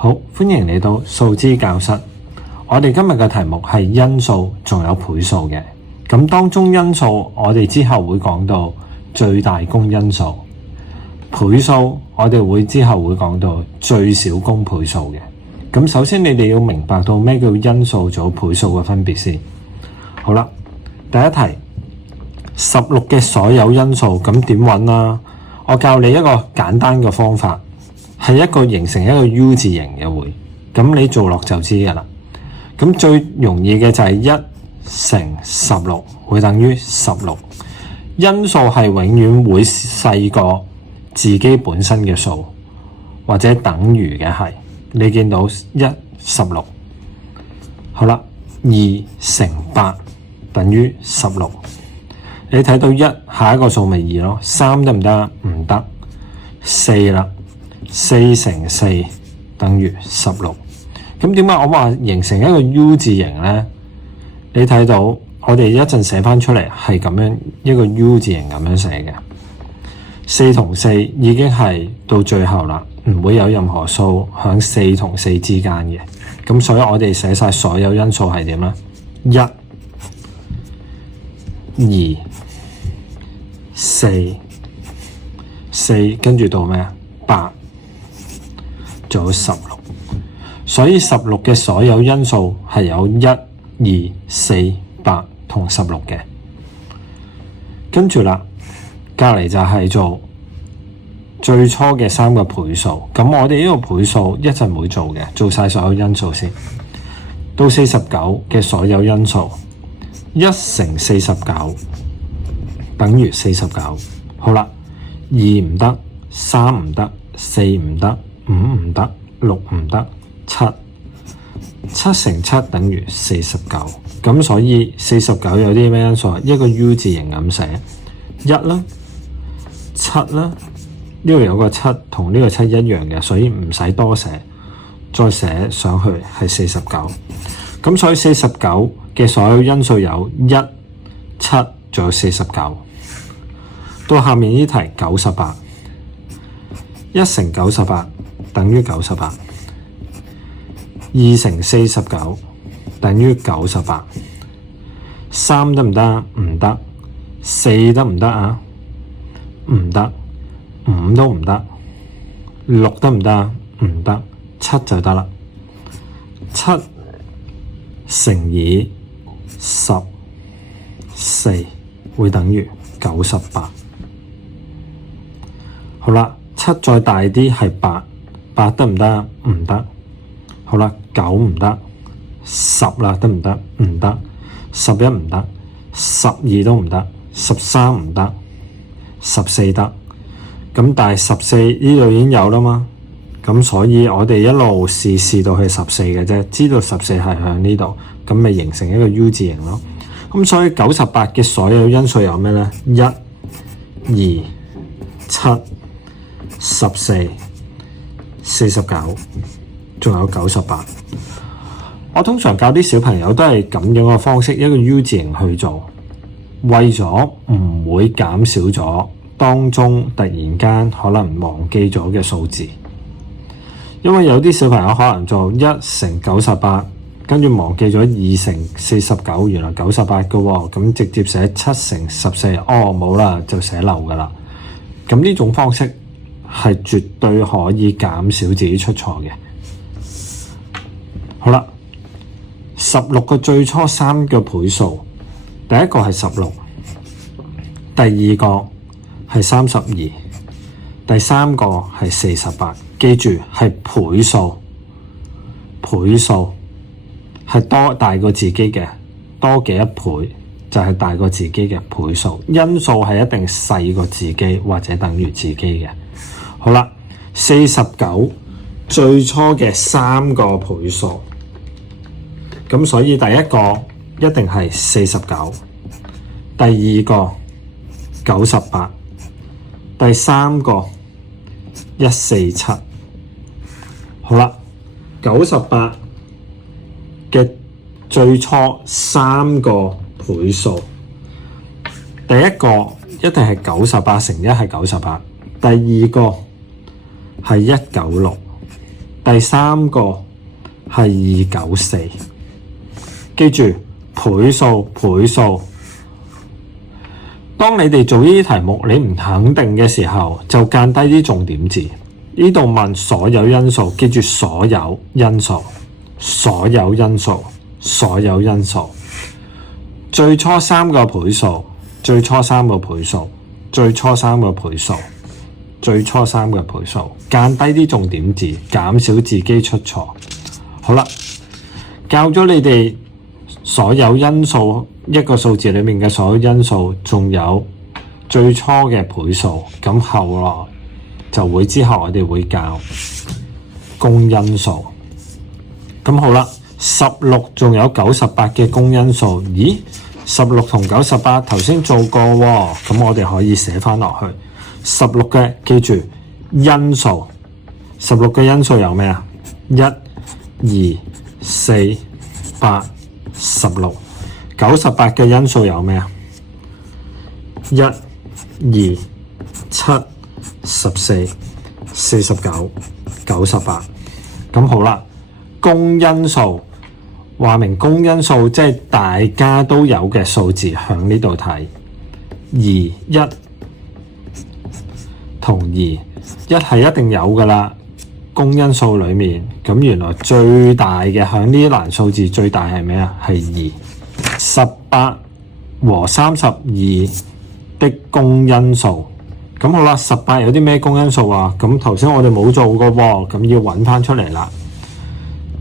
好，歡迎嚟到數知教室。我哋今日嘅題目係因數，仲有倍數嘅。咁當中因數，我哋之後會講到最大公因數；倍數，我哋會之後會講到最小公倍數嘅。咁首先你哋要明白到咩叫因數組倍數嘅分別先。好啦，第一題，16嘅所有因數，咁點揾啊？我教你一個簡單嘅方法，係一個形成一個 U 字形嘅會，咁你做落就知㗎啦。咁最容易嘅就係1乘16會等於16。因數係永遠會細過自己本身嘅數，或者等於嘅係。你見到1 16，好啦，2乘8等於16。你睇到1，下一個數咪2咯。3得唔得？唔得。4啦，4乘4等於16。咁點解我話形成一個 U 字形呢？你睇到我哋一陣寫翻出嚟係咁樣一個 U 字形咁樣寫嘅。4同4已經係到最後啦，唔會有任何數響4同4之間嘅。咁所以我哋寫晒所有因數係點呢？1、2、4跟住到咩？8，仲有16。所以16嘅所有因數係有1、2、4、8同16嘅。跟住啦，隔離就係做最初嘅3個倍數。咁我哋呢個倍數一陣會做嘅，做晒所有因數先。到49嘅所有因數，1乘49等於49。好啦，2唔得，3唔得，4唔得，5唔得，6唔得，7乘7等於49。咁所以49有啲咩因數？一個 U 字形咁寫，1啦，7啦，呢度有個7同呢個7一樣嘅，所以唔使多寫，再寫上去係49。咁所以49嘅所有因數有1、7，仲有49。到下面呢題98，1乘98等於98。2乘49等於98。3得唔得？唔得。4得唔得啊？唔得。5都唔得。6得唔得？唔得。7就得啦。7乘以14會等於98。好啦，7再大啲係8得唔得？唔得。好啦，9唔得，10啦，得唔得？唔得。11唔得，12都唔得，13唔得，14得。咁但係14呢度已經有啦嘛，咁所以我哋一路試到去14嘅啫，知道14係向呢度，咁咪形成一個 U 字形咯。咁所以98嘅所有因數有咩呢？1、2、7、14、49。仲有98。我通常教啲小朋友都係咁樣嘅方式，一個 U 字形去做，為咗唔會減少咗當中突然間可能忘記咗嘅數字。因為有啲小朋友可能做1乘98，跟住忘記咗2乘49，原來98嘅喎，咁直接寫7乘14，冇啦，就寫漏噶啦。咁呢種方式係絕對可以減少自己出錯嘅。好啦，16個最初3個倍數，第一個係16，第二個係32，第三個係48。記住係倍數，倍數係大過自己嘅，多嘅一倍就係大過自己嘅倍數。因數係一定細過自己或者等於自己嘅。好啦，49最初嘅3個倍數。咁所以第一個一定係49，第二個98，第三個147。好啦，98嘅最初3個倍數，第一個一定係98乘1係98，第二個係196，第三個係294。記住倍數倍數。當你哋做呢啲題目，你唔肯定嘅時候，就間低啲重點字。呢度問所有因數，記住所有因數，所有因數，所有因數。最初3個倍數，最初3個倍數，最初3個倍數，最初3個倍數。間低啲重點字，減少自己出錯。好啦，教咗你哋所有因數，一個數字裡面嘅所有因數，仲有最初嘅倍數。咁後來就會之後我哋會教公因數。咁好啦，16仲有98嘅公因數。咦，16同98頭先做過喎，咁我哋可以寫翻落去。16嘅記住因數，16嘅因數有咩啊？1、2、4、8、16。98嘅因數有咩啊？1、2、7、14、49、98。咁好啦，公因數話明公因數即係大家都有嘅數字，響呢度睇1同2，1係一定有噶啦，公因數裡面。咁原來最大嘅響呢欄數字最大係咩啊？係2。18和32的公因數。咁好啦，18有啲咩公因數啊？咁頭先我哋冇做過喎，咁要揾翻出嚟啦。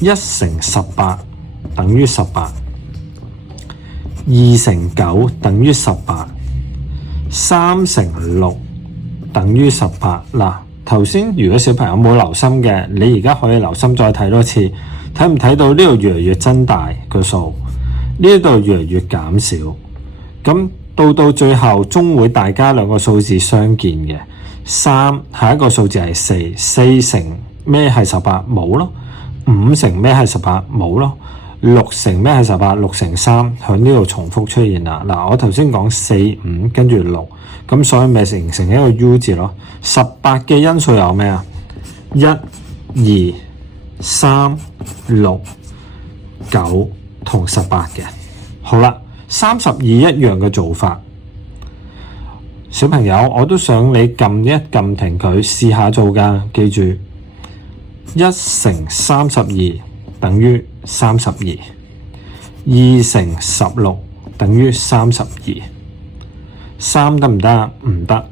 1乘18等於18，2乘9等於18，3乘6等於18。嗱，頭先如果小朋友冇留心嘅，你而家可以留心再睇多次，睇唔睇到呢度越嚟越增大個數，呢度越嚟越減少。咁到最後終會大家兩個數字相見嘅。3下一個數字係4乘咩係18？冇咯。5乘咩係18？冇咯。6乘咩係18？6乘3喺呢度重複出現啦。嗱，我頭先講4、5跟住6，咁所以咪形成一個 U 字咯。18嘅因數有咩啊？1、2、3、6、9同18嘅。好啦，32一樣嘅做法。小朋友，我都想你撳一撳停佢，試下做㗎。記住，1乘32等於32，2乘16等於32，3得唔得啊？唔得。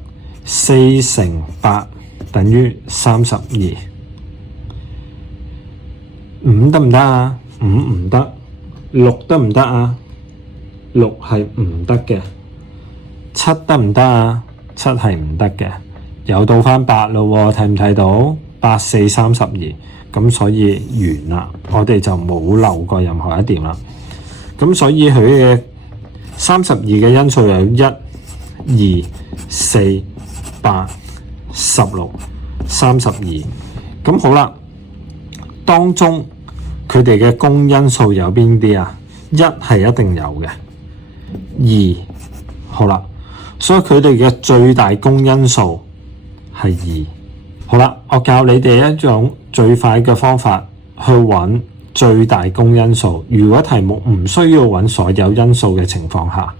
4乘8等於32，5得唔得啊？5唔得。6得唔得啊？6係唔得嘅。7得唔得啊？7係唔得嘅。又到翻8咯喎，睇唔睇到？8、4、32，咁所以完啦。我哋就冇漏過任何一點啦。咁所以佢嘅32嘅因數有1、2、4、8、16、32。咁好啦，當中佢哋嘅公因數有邊啲啊？1係一定有嘅。2好啦，所以佢哋嘅最大公因數係2。好啦，我教你哋一種最快嘅方法去揾最大公因數。如果題目唔需要揾所有因數嘅情況下，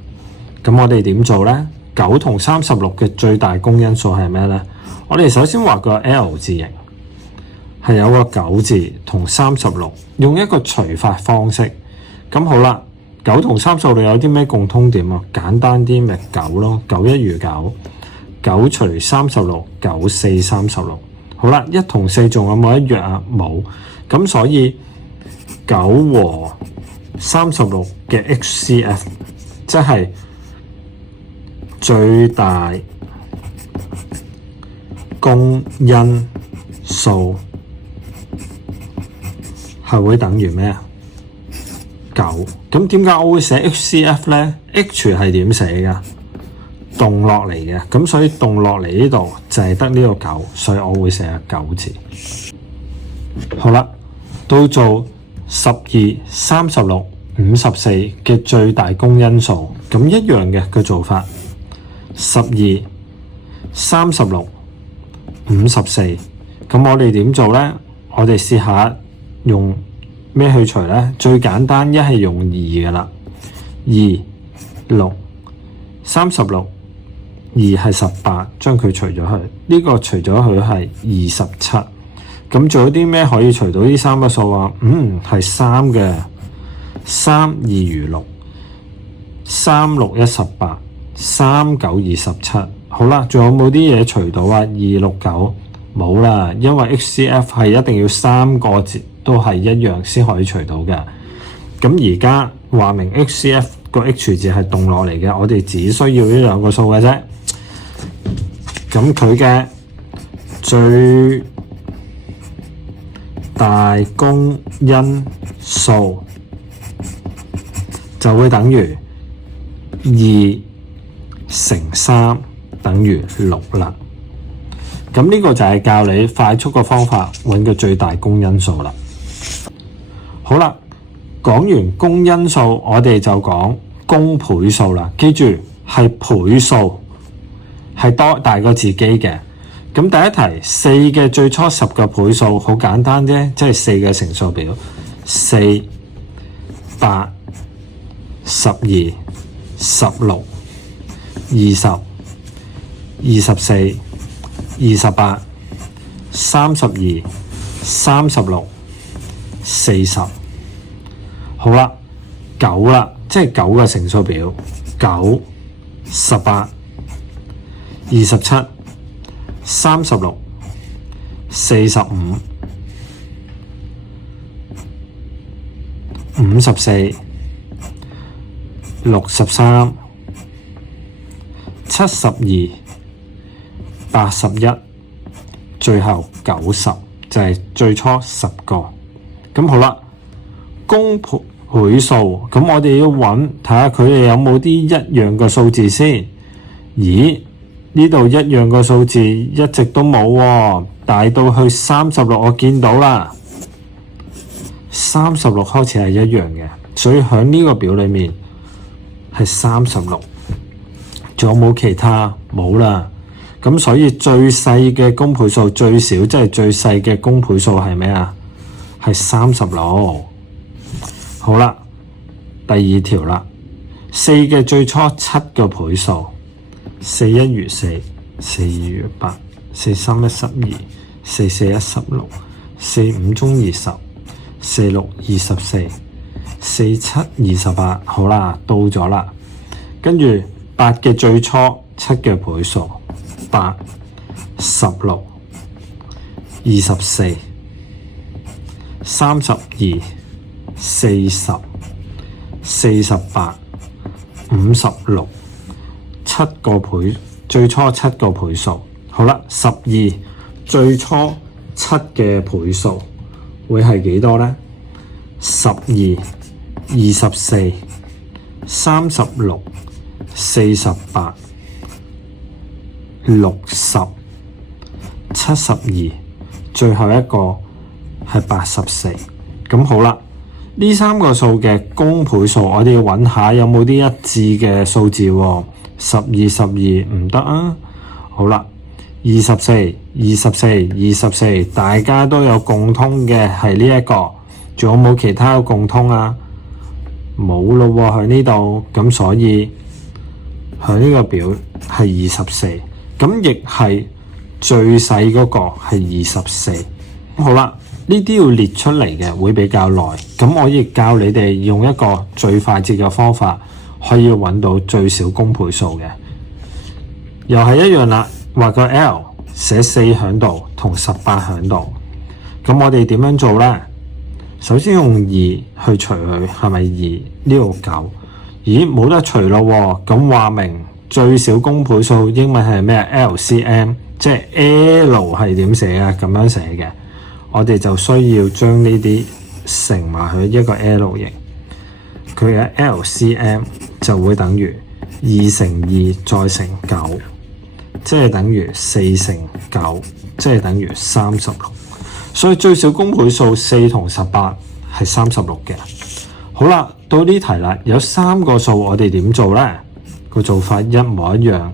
咁我哋點做呢？9同36嘅最大公因數係咩呢？我哋首先畫個 L 字形，係有個9字同36，用一個除法方式。咁好啦，9同36有啲咩共通點啊？簡單啲咪9咯，9一如9， 9除36， 9、4、36。好啦，1同4仲有冇一樣啊？冇。咁所以9和36嘅 HCF 即係最大公因數係會等於咩啊？9。咁點解我會寫 HCF 呢？ H 係點寫噶？動落嚟嘅，咁所以動落嚟呢度就係得呢個9，所以我會寫9字。好啦，到做12、36、54嘅最大公因數，咁一樣嘅做法。12、36、54，咁我哋點做呢？我哋試下用咩去除呢？最簡單一係用2嘅啦，2、6、36，2係18，將佢除咗去，呢個除咗佢係27。咁仲有啲咩可以除到呢3個數啊？係3嘅，3、2餘6， 3、6、1、18， 3、9、27。好啦，仲有冇啲嘢除到啊？ 2、6、9冇啦，因為 HCF 係一定要3個字都係一樣先可以除到嘅。咁而家話明 HCF 個 H 字係動落嚟嘅，我哋只需要呢2個數嘅啫。咁佢嘅最大公因數就會等於2乘3等於6啦。咁呢個就係教你快速嘅方法揾個最大公因數啦。好啦，講完公因數，我哋就講公倍數啦。記住係倍數，係大過自己嘅。咁第一題4嘅最初10嘅倍數好簡單啫，即係4嘅乘數表，4、8、12、16、20、24、28、32、36、40。好啦，9啦，即係9嘅乘數表，9、18、27、36、45、54、63、72、81，最後90，就係最初10個。咁好啦，公倍數，咁我哋要揾睇下佢哋有冇啲一樣嘅數字先。咦？呢度一樣嘅數字一直都冇喎，大到去36我見到啦，36開始係一樣嘅，所以喺呢個表裏面係36。仲有冇其他？冇啦。咁所以最細嘅公倍數最少，即係最細嘅公倍數係咩啊？係36。好啦，第二條啦，4嘅最初7個倍數，4、1餘4，4、2餘8，4、3、1、12，4、4、1、16，4、5中20，4、6、24，4、7、28。好啦，到咗啦。跟住8嘅最初7嘅倍數，8、16、24、32、40、48、56，7個倍，最初7個倍數。好啦，12最初7嘅倍數會係幾多呢？12、24、36、48、60、72，最後一個係84。咁好啦，呢3個數嘅公倍數，我哋要揾下有冇啲一致嘅數字喎。12唔得啊。好啦，24，大家都有共通嘅係呢一個，仲有冇其他嘅共通啊？冇咯喎，喺呢度。咁所以喺呢個表係24，咁亦係最細嗰個係24。好啦，呢啲要列出嚟嘅會比較耐，咁我亦教你哋用一個最快捷嘅方法，可以揾到最少公倍數嘅。又係一樣啦，畫個 L， 寫4喺度同18喺度。咁我哋點樣做呢？首先用2去除佢，係咪2？呢度9。咦，冇得除咯喎。咁話明最少公倍數英文係咩？LCM， 即係 L 係點寫啊？咁樣寫嘅。我哋就需要將呢啲乘埋去一個 L 型，佢嘅 LCM 就會等於2乘2再乘9，即係等於4乘9，即係等於36。所以最少公倍數4同18係36嘅。好啦，到呢題啦，有3個數我哋點做呢？個做法一模一樣。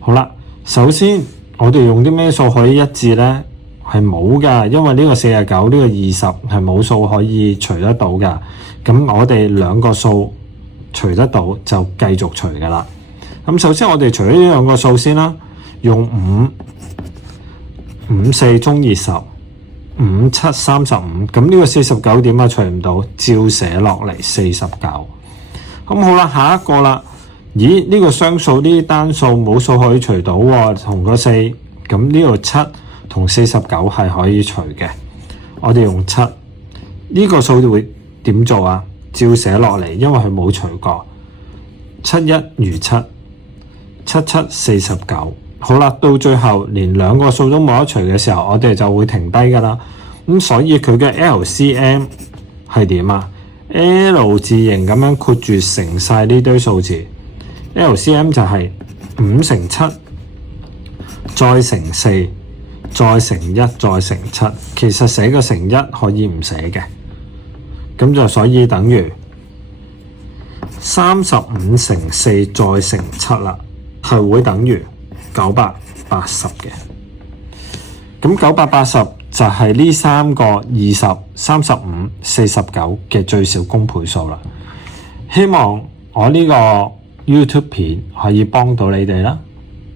好啦，首先我哋用啲咩數可以一致呢？係冇噶，因為呢個49呢個20係冇數可以除得到噶。咁我哋兩個數除得到就繼續除噶啦。咁首先我哋除咗呢兩個數先啦，用5 4中20 5 7 35，咁呢個49點啊除唔到，照寫落嚟49。咁好啦，下一個啦。咦？呢個雙數呢啲單數冇數可以除到喎，同個4，咁呢度7同49係可以除嘅。我哋用7，呢個數會點做啊？照寫落嚟，因為佢冇除過。71餘7， 77 49。好啦，到最後連兩個數都冇得除嘅時候，我哋就會停低噶啦。咁所以佢嘅 LCM 係點啊？ L 字形咁樣括住成晒呢堆數字。LCM 就係5乘7再乘4再乘1再乘7，其實寫個乘1可以唔寫嘅，咁就所以等於35乘4再乘7啦，係會等於980嘅。咁980就係呢三個20、35、49嘅最小公倍數啦。希望我呢個YouTube 片可以幫到你哋啦。